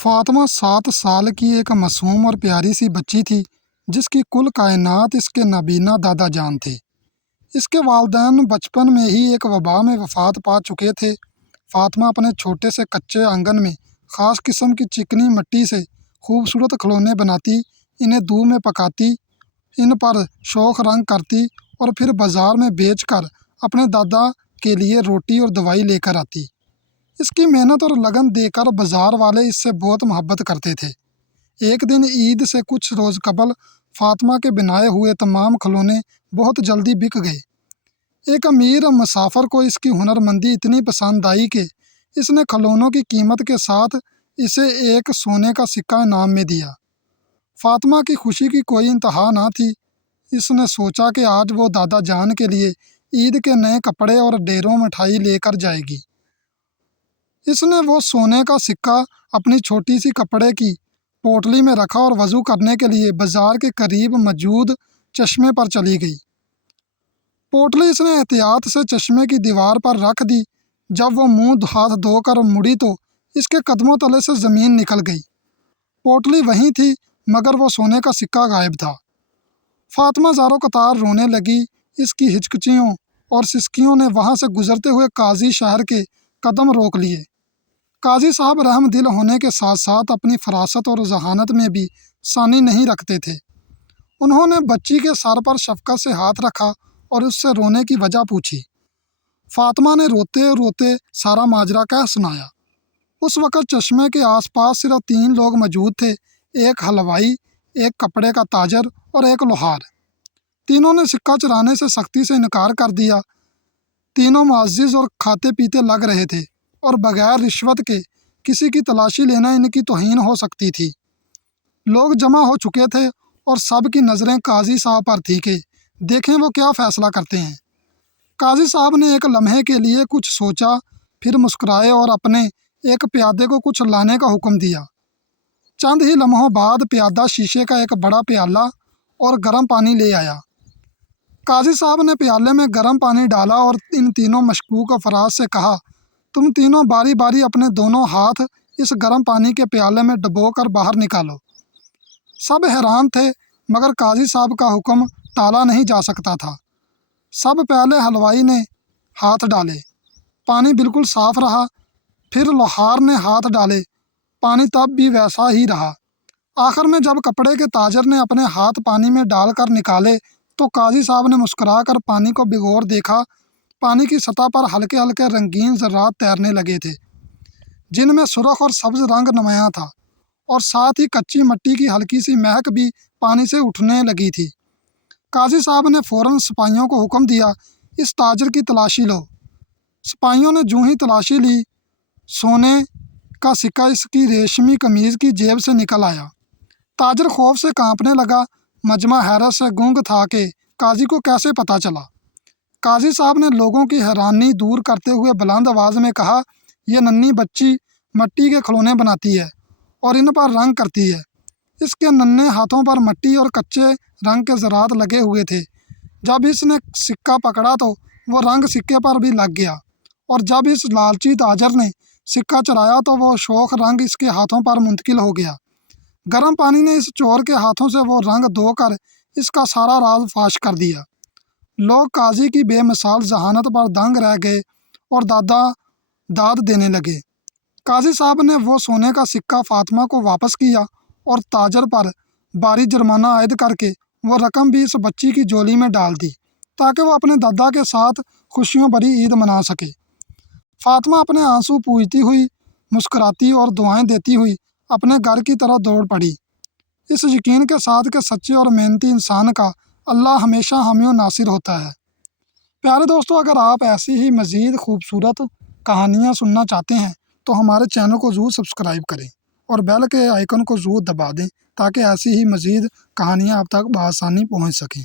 فاطمہ 7 سال کی ایک معصوم اور پیاری سی بچی تھی جس کی کل کائنات اس کے نابینا دادا جان تھے۔ اس کے والدین بچپن میں ہی ایک وبا میں وفات پا چکے تھے۔ فاطمہ اپنے چھوٹے سے کچے آنگن میں خاص قسم کی چکنی مٹی سے خوبصورت کھلونے بناتی، انہیں دودھ میں پکاتی، ان پر شوخ رنگ کرتی اور پھر بازار میں بیچ کر اپنے دادا کے لیے روٹی اور دوائی لے کر آتی۔ اس کی محنت اور لگن دیکھ کر بازار والے اس سے بہت محبت کرتے تھے۔ ایک دن عید سے کچھ روز قبل فاطمہ کے بنائے ہوئے تمام کھلونے بہت جلدی بک گئے۔ ایک امیر مسافر کو اس کی ہنرمندی اتنی پسند آئی کہ اس نے کھلونوں کی قیمت کے ساتھ اسے ایک سونے کا سکہ انعام میں دیا۔ فاطمہ کی خوشی کی کوئی انتہا نہ تھی۔ اس نے سوچا کہ آج وہ دادا جان کے لیے عید کے نئے کپڑے اور ڈھیروں مٹھائی لے کر جائے گی۔ اس نے وہ سونے کا سکہ اپنی چھوٹی سی کپڑے کی پوٹلی میں رکھا اور وضو کرنے کے لیے بازار کے قریب موجود چشمے پر چلی گئی۔ پوٹلی اس نے احتیاط سے چشمے کی دیوار پر رکھ دی۔ جب وہ منہ ہاتھ دھو کر مڑی تو اس کے قدموں تلے سے زمین نکل گئی۔ پوٹلی وہیں تھی مگر وہ سونے کا سکہ غائب تھا۔ فاطمہ زاروں قطار رونے لگی۔ اس کی ہچکچیوں اور سسکیوں نے وہاں سے گزرتے ہوئے قاضی شہر کے قدم روک لیے۔ قاضی صاحب رحم دل ہونے کے ساتھ ساتھ اپنی فراست اور ذہانت میں بھی ثانی نہیں رکھتے تھے۔ انہوں نے بچی کے سر پر شفقت سے ہاتھ رکھا اور اس سے رونے کی وجہ پوچھی۔ فاطمہ نے روتے روتے سارا ماجرا کہہ سنایا۔ اس وقت چشمے کے آس پاس صرف 3 لوگ موجود تھے، ایک حلوائی، ایک کپڑے کا تاجر اور ایک لوہار۔ تینوں نے سکہ چرانے سے سختی سے انکار کر دیا۔ تینوں معزز اور کھاتے پیتے لگ رہے تھے اور بغیر رشوت کے کسی کی تلاشی لینا ان کی توہین ہو سکتی تھی۔ لوگ جمع ہو چکے تھے اور سب کی نظریں قاضی صاحب پر تھی کہ دیکھیں وہ کیا فیصلہ کرتے ہیں۔ قاضی صاحب نے ایک لمحے کے لیے کچھ سوچا، پھر مسکرائے اور اپنے ایک پیادے کو کچھ لانے کا حکم دیا۔ چند ہی لمحوں بعد پیادہ شیشے کا ایک بڑا پیالہ اور گرم پانی لے آیا۔ قاضی صاحب نے پیالے میں گرم پانی ڈالا اور ان تینوں مشکوک افراد سے کہا، تم تینوں باری باری اپنے دونوں ہاتھ اس گرم پانی کے پیالے میں ڈبو کر باہر نکالو۔ سب حیران تھے مگر قاضی صاحب کا حکم ٹالا نہیں جا سکتا تھا۔ سب پہلے حلوائی نے ہاتھ ڈالے، پانی بالکل صاف رہا۔ پھر لوہار نے ہاتھ ڈالے، پانی تب بھی ویسا ہی رہا۔ آخر میں جب کپڑے کے تاجر نے اپنے ہاتھ پانی میں ڈال کر نکالے تو قاضی صاحب نے مسکرا کر پانی کو بغور دیکھا۔ پانی کی سطح پر ہلکے ہلکے رنگین ذرات تیرنے لگے تھے جن میں سرخ اور سبز رنگ نمایاں تھا، اور ساتھ ہی کچی مٹی کی ہلکی سی مہک بھی پانی سے اٹھنے لگی تھی۔ قاضی صاحب نے فوراً سپاہیوں کو حکم دیا، اس تاجر کی تلاشی لو۔ سپاہیوں نے جوں ہی تلاشی لی، سونے کا سکہ اس کی ریشمی قمیض کی جیب سے نکل آیا۔ تاجر خوف سے کانپنے لگا۔ مجمع حیرت سے گنگ تھا کہ قاضی کو کیسے پتہ چلا۔ قاضی صاحب نے لوگوں کی حیرانی دور کرتے ہوئے بلند آواز میں کہا، یہ ننھی بچی مٹی کے کھلونے بناتی ہے اور ان پر رنگ کرتی ہے۔ اس کے ننھے ہاتھوں پر مٹی اور کچے رنگ کے ذرات لگے ہوئے تھے۔ جب اس نے سکہ پکڑا تو وہ رنگ سکے پر بھی لگ گیا، اور جب اس لالچی تاجر نے سکہ چرایا تو وہ شوخ رنگ اس کے ہاتھوں پر منتقل ہو گیا۔ گرم پانی نے اس چور کے ہاتھوں سے وہ رنگ دھو کر اس کا سارا راز فاش کر دیا۔ لوگ قاضی کی بے مثال ذہانت پر دنگ رہ گئے اور داد دینے لگے۔ قاضی صاحب نے وہ سونے کا سکہ فاطمہ کو واپس کیا اور تاجر پر بھاری جرمانہ عائد کر کے وہ رقم بھی اس بچی کی جولی میں ڈال دی تاکہ وہ اپنے دادا کے ساتھ خوشیوں بھری عید منا سکے۔ فاطمہ اپنے آنسو پوچھتی ہوئی، مسکراتی اور دعائیں دیتی ہوئی اپنے گھر کی طرف دوڑ پڑی، اس یقین کے ساتھ کہ سچے اور محنتی انسان کا اللہ ہمیشہ حامی و ناصر ہوتا ہے۔ پیارے دوستو، اگر آپ ایسی ہی مزید خوبصورت کہانیاں سننا چاہتے ہیں تو ہمارے چینل کو ضرور سبسکرائب کریں اور بیل کے آئیکن کو ضرور دبا دیں تاکہ ایسی ہی مزید کہانیاں آپ تک بآسانی پہنچ سکیں۔